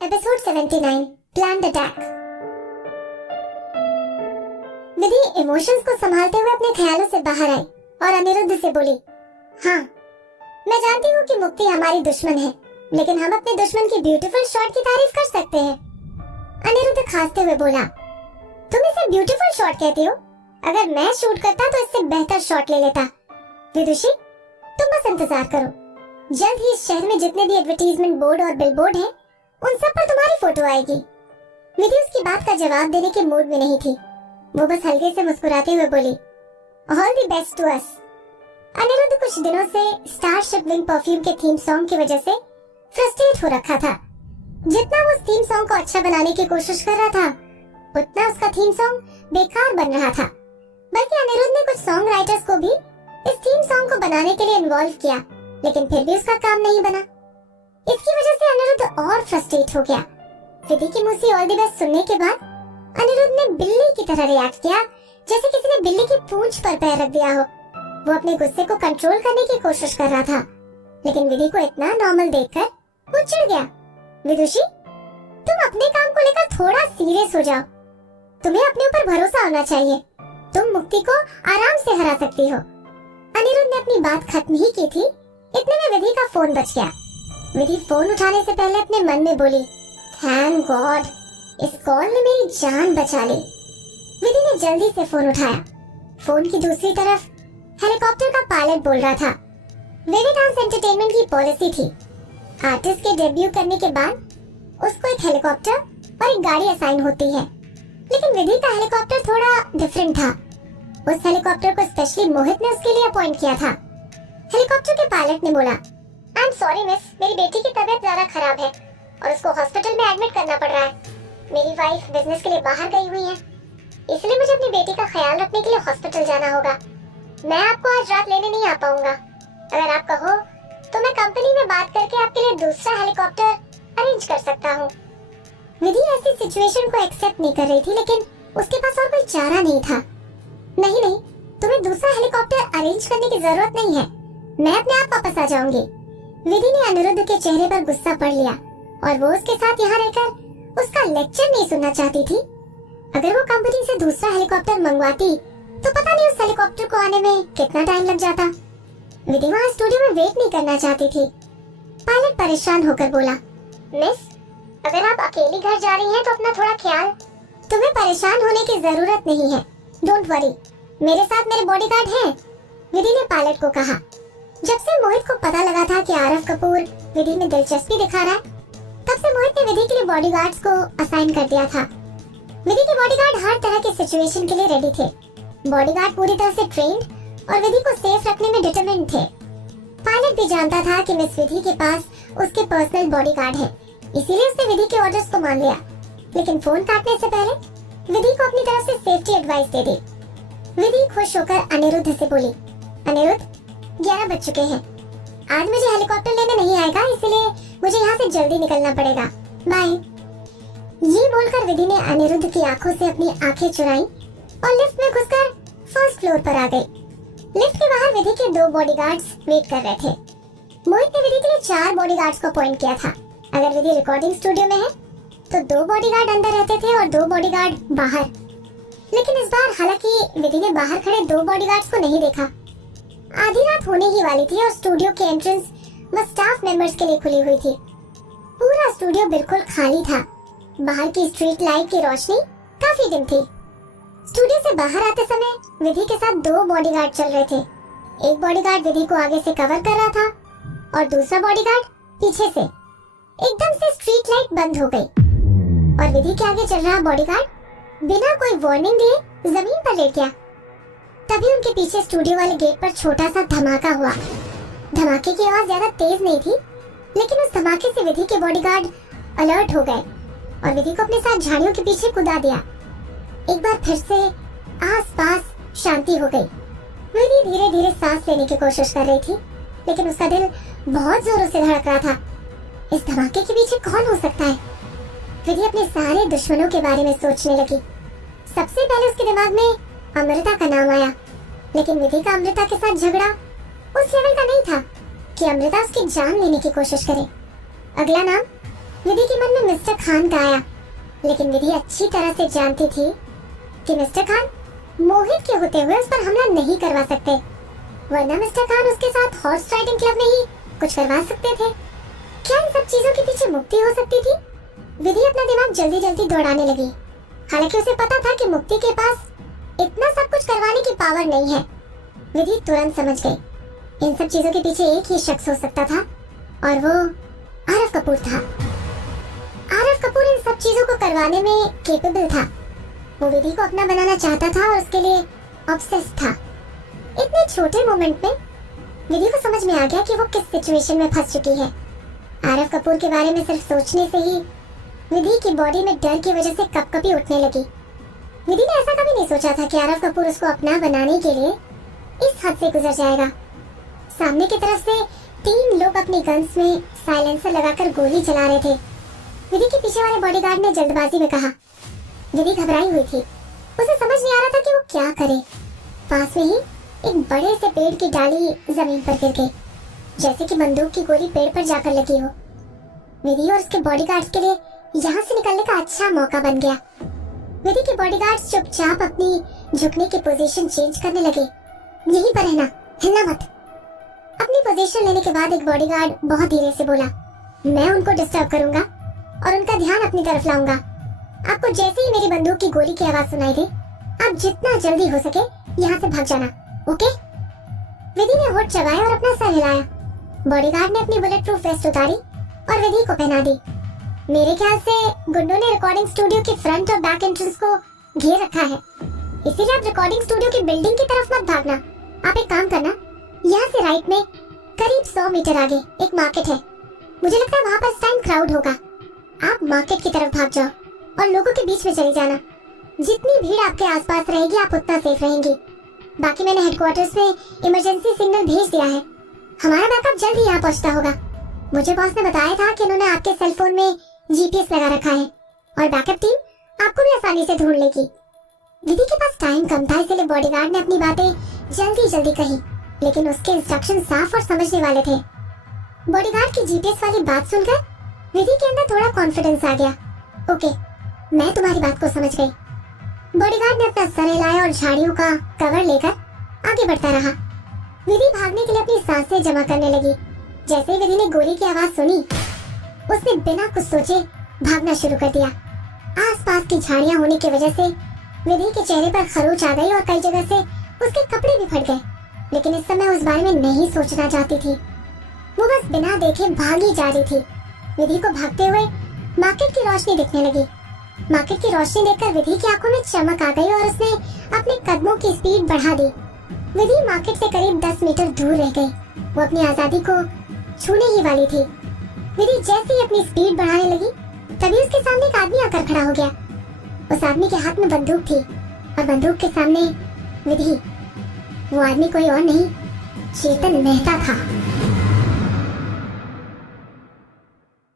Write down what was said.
Episode 79 planned attack. Vidhi emotions को संभालते हुए अपने ख्यालों से बाहर आई और अनिरुद्ध से बोली, हाँ मैं जानती हूँ कि मुक्ति हमारी दुश्मन है, लेकिन हम अपने दुश्मन की ब्यूटीफुल शॉट की तारीफ कर सकते हैं। अनिरुद्ध खांसते हुए बोला, तुम इसे ब्यूटीफुल शॉट कहती हो? अगर मैं शूट करता तो इससे बेहतर शॉट ले लेता। विदुषी तुम बस इंतजार करो, जल्द ही इस शहर में जितने भी एडवर्टीजमेंट बोर्ड और बिलबोर्ड हैं, उन सब पर तुम्हारी फोटो आएगी। विधि उसकी बात का जवाब देने के मूड में नहीं थी। वो बस हल्के से मुस्कुराते हुए बोली, all the best to us. Anirudh कुछ दिनों से स्टारशिप विंग परफ्यूम के थीम सॉन्ग की वजह से फ्रस्ट्रेट हो रखा था। जितना वो थीम सॉन्ग को अच्छा बनाने की कोशिश कर रहा था, उतना उसका थीम सॉन्ग बेकार बन रहा था। बल्कि अनिरुद्ध ने कुछ सॉन्ग राइटर्स को भी इस थीम सॉन्ग को बनाने के लिए इन्वॉल्व किया, लेकिन फिर भी उसका काम नहीं बना। इसकी वजह से अनिरुद्ध और फ्रस्ट्रेट हो गया। विधि की मुंह से ऑल द बेस्ट सुनने के बाद अनिरुद्ध ने बिल्ली की तरह रिएक्ट किया, जैसे किसी ने बिल्ली की पूंछ पर पैर रख दिया हो। वो अपने गुस्से को कंट्रोल करने की कोशिश कर रहा था, लेकिन विधि को इतना नॉर्मल देखकर वो चिढ़ गया। विदुषी तुम अपने काम को लेकर थोड़ा सीरियस हो जाओ। तुम्हें अपने ऊपर भरोसा होना चाहिए। तुम मुक्ति को आराम से हरा सकती हो। अनिरुद्ध ने अपनी बात खत्म ही की थी, इतने में विधि का फोन बज गया। विधि फोन उठाने से पहले अपने मन में बोली, थैंक गॉड, इस कॉल ने मेरी जान बचा ली। विधि ने जल्दी से फोन उठाया। फोन की दूसरी तरफ हेलीकॉप्टर का पायलट बोल रहा था। विविड डांस एंटरटेनमेंट की पॉलिसी थी, आर्टिस्ट के डेब्यू करने के बाद उसको एक हेलीकॉप्टर और एक गाड़ी असाइन होती है। लेकिन विधि का हेलीकॉप्टर थोड़ा डिफरेंट था। उस हेलीकॉप्टर को स्पेशली मोहित ने उसके लिए अपॉइंट किया था। हेलीकॉप्टर के पायलट ने बोला, आई एम सॉरी मिस, मेरी बेटी की तबीयत ज्यादा खराब है और उसको हॉस्पिटल में एडमिट करना पड़ रहा है। मेरी वाइफ बिजनेस के लिए बाहर गई हुई है, इसलिए मुझे अपनी बेटी का ख्याल रखने के लिए हॉस्पिटल जाना होगा। मैं आपको आज रात लेने नहीं आ पाऊंगा। अगर आप कहो तो मैं कंपनी में बात करके आपके लिए दूसरा हेलीकॉप्टर अरेंज कर सकता हूँ। विधि ऐसी सिचुएशन को एक्सेप्ट नहीं कर रही थी, लेकिन उसके पास और कोई चारा नहीं था। नहीं नहीं, तुम्हें दूसरा हेलीकॉप्टर अरेंज करने की जरूरत नहीं है, मैं अपने आप वापस आ जाऊंगी। विधि ने अनिरुद्ध के चेहरे पर गुस्सा पढ़ लिया और वो उसके साथ यहाँ रहकर उसका लेक्चर नहीं सुनना चाहती थी। अगर वो कंपनी से दूसरा हेलीकॉप्टर मंगवाती तो पता नहीं उस हेलीकॉप्टर को आने में कितना टाइम लग जाता। विधि वहाँ स्टूडियो में वेट नहीं करना चाहती थी। पायलट परेशान होकर बोला, मिस अगर आप अकेली घर जा रही हैं तो अपना थोड़ा ख्याल। तुम्हें परेशान होने की जरूरत नहीं है, डोंट वरी, मेरे साथ मेरे बॉडीगार्ड हैं। विधि ने पायलट को कहा। जब से मोहित को पता लगा था कि आरव कपूर विधि में दिलचस्पी दिखा रहा है, तब से मोहित ने विधि के लिए बॉडीगार्ड्स को असाइन कर दिया था। विधि के बॉडीगार्ड हर तरह की सिचुएशन के लिए रेडी थे। बॉडीगार्ड पूरी तरह से ट्रेन्ड और विधि को सेफ रखने में डिटरमिन्ड थे। पायलट भी जानता था कि मिस विधि के पास उसके पर्सनल बॉडीगार्ड है, इसीलिए उसने विधि के ऑर्डर्स को मान लिया। लेकिन फोन काटने से पहले विधि को अपनी तरफ से सेफ्टी एडवाइस दे दी। विधि खुश होकर अनिरुद्ध से बोली, अनिरुद्ध 11 बज चुके हैं, आज मुझे हेलीकॉप्टर लेने नहीं आएगा, इसलिए मुझे यहाँ से जल्दी निकलना पड़ेगा, बाय। ये बोलकर विधि ने अनिरुद्ध की आंखों से अपनी आंखें चुराई और लिफ्ट में घुसकर फर्स्ट फ्लोर पर आ गई। लिफ्ट के बाहर विधि के 2 बॉडीगार्ड्स वेट कर रहे थे। मोहित ने विधि के लिए 4 बॉडीगार्ड्स को अपॉइंट किया था। अगर विधि रिकॉर्डिंग स्टूडियो में है तो 2 बॉडीगार्ड अंदर रहते थे और 2 बॉडीगार्ड बाहर। लेकिन इस बार हालांकि विधि ने बाहर खड़े 2 बॉडीगार्ड्स को नहीं देखा। आधी रात होने ही वाली थी और स्टूडियो की एंट्रेंस बस स्टाफ मेंबर्स के लिए खुली हुई थी। पूरा स्टूडियो बिल्कुल खाली था। बाहर की स्ट्रीट लाइट की रोशनी काफी डिम थी। स्टूडियो से बाहर आते समय विधि के साथ 2 बॉडीगार्ड चल रहे थे। एक बॉडीगार्ड विधि को आगे से कवर कर रहा था और दूसरा बॉडीगार्ड पीछे से। एकदम से स्ट्रीट लाइट बंद हो गई और विधि के आगे चल रहा बॉडीगार्ड बिना कोई वार्निंग दिए जमीन पर लेट गया। तभी उनके पीछे स्टूडियो वाले गेट पर छोटा सा धमाका हुआ। धमाके की आवाज ज्यादा तेज नहीं थी, लेकिन उस धमाके से विधि के बॉडीगार्ड अलर्ट हो गए और विधि को अपने साथ झाड़ियों के पीछे कुदा दिया। एक बार फिर से आसपास शांति हो गई। विधि धीरे धीरे सांस लेने की कोशिश कर रही थी, लेकिन उसका दिल बहुत जोरों से धड़क रहा था। इस धमाके के पीछे कौन हो सकता है? विधि अपने सारे दुश्मनों के बारे में सोचने लगी। सबसे पहले उसके दिमाग में अमृता का नाम आया, लेकिन विधि का अमृता के साथ झगड़ा उस लेवल का नहीं था कि अमृता उसकी जान लेने की कोशिश करे। अगला नाम विधि के मन में मिस्टर खान का आया, लेकिन विधि अच्छी तरह से जानती थी कि मिस्टर खान मोहित के होते हुए उस पर हमला नहीं करवा सकते, वरना मिस्टर खान उसके साथ हॉर्स राइडिंग क्लब में ही कुछ करवा सकते थे। क्या इन सब चीजों के पीछे मुक्ति हो सकती थी? विधि अपना दिमाग जल्दी जल्दी दौड़ाने लगी। हालांकि उसे पता था कि मुक्ति के पास इतना सब कुछ करवाने की पावर नहीं है। विधि तुरंत समझ गई इन सब चीजों के पीछे एक ही शख्स हो सकता था, और वो आरव कपूर था। आरव कपूर इन सब चीजों को करवाने में केपेबल था। वो विधि को अपना बनाना चाहता था और उसके लिए ऑब्सेस्ड था। इतने छोटे मोमेंट में विधि को समझ में आ गया कि वो किस सिचुएशन में फंस चुकी है। आरव कपूर के बारे में सिर्फ सोचने से ही विधि की बॉडी में डर की वजह से कपकपी उठने लगी। विधि ने ऐसा कभी नहीं सोचा था कि आरव कपूर उसको अपना बनाने के लिए इस हद से गुजर जाएगा। सामने की तरफ से 3 लोग अपनी गन्स में साइलेंसर लगाकर गोली चला रहे थे। विधि के पीछे वाले बॉडीगार्ड ने जल्दबाजी में कहा। विधि घबराई हुई थी, उसे समझ नहीं आ रहा था कि वो क्या करे। पास में ही एक बड़े से पेड़ की डाली जमीन पर गिर गई, जैसे कि बंदूक की गोली पेड़ पर जाकर लगी हो। विधि और उसके बॉडीगार्ड्स के लिए यहाँ से निकलने का अच्छा मौका बन गया। विधि के बॉडीगार्ड्स चुपचाप अपनी झुकने की पोजीशन चेंज करने लगे। यहीं पर रहना, हिलना मत। अपनी पोजीशन लेने के बाद एक बॉडीगार्ड बहुत धीरे से बोला, मैं उनको डिस्टर्ब करूंगा और उनका ध्यान अपनी तरफ लाऊंगा। आपको जैसे ही मेरी बंदूक की गोली की आवाज सुनाई दे, आप जितना जल्दी हो सके यहाँ से भाग जाना, ओके? विधि ने होठ चबाया और अपना सर हिलाया। बॉडीगार्ड ने अपनी बुलेट प्रूफ वेस्ट उतारी और विधि को पहना दी। मेरे ख्याल से गुंडों ने रिकॉर्डिंग स्टूडियो के फ्रंट और बैक एंट्रेंस को घेर रखा है, इसीलिए आप रिकॉर्डिंग स्टूडियो की बिल्डिंग की तरफ मत भागना। आप एक काम करना, यहाँ से राइट में करीब 100 मीटर आगे एक मार्केट है। मुझे लगता है वहाँ पर इस टाइम क्राउड होगा। आप मार्केट की तरफ भाग जाओ और लोगों के बीच में चली जाना। जितनी भीड़ आपके आसपास रहेगी आप उतना सेफ रहेंगी। बाकी मैंने हेडक्वार्टर्स में इमरजेंसी सिग्नल भेज दिया है। हमारा बैकअप जल्द ही यहाँ पहुँचता होगा। मुझे बॉस ने बताया था कि उन्होंने आपके सेल फोन में जीपीएस लगा रखा है और बैकअप टीम आपको भी आसानी से ढूंढ लेगी। विधि के पास टाइम कम था, इसलिए बॉडीगार्ड ने अपनी बातें जल्दी जल्दी कही, लेकिन उसके इंस्ट्रक्शन साफ और समझने वाले थे। बॉडीगार्ड की जीपीएस वाली बात सुनकर विधि के अंदर थोड़ा कॉन्फिडेंस आ गया। ओके, मैं तुम्हारी बात को समझ गई। बॉडीगार्ड ने अपना सर हिलाया और झाड़ियों का कवर लेकर आगे बढ़ता रहा। विधि भागने के लिए अपनी सांसें जमा करने लगी। जैसे ही विधि ने गोली की आवाज सुनी, उसने बिना कुछ सोचे भागना शुरू कर दिया। आसपास की झाड़ियां होने की वजह से विधि के चेहरे पर खरोच आ गई और कई जगह से उसके कपड़े भी फट गए, लेकिन इस समय उस बारे में नहीं सोचना चाहती थी। वो बस बिना देखे भागी जा रही थी। विधि को भागते हुए मार्केट की रोशनी दिखने लगी। मार्केट की रोशनी देखकर विधि की आंखों में चमक आ गई और उसने अपने कदमों की स्पीड बढ़ा दी। विधि मार्केट से करीब 10 मीटर दूर रह गई। वो अपनी आजादी को छूने ही वाली थी। विधि जैसे ही अपनी स्पीड बढ़ाने लगी, तभी उसके सामने एक आदमी आकर खड़ा हो गया। उस आदमी के हाथ में बंदूक थी और बंदूक के सामने विधि। वो आदमी कोई और नहीं, चेतन मेहता था।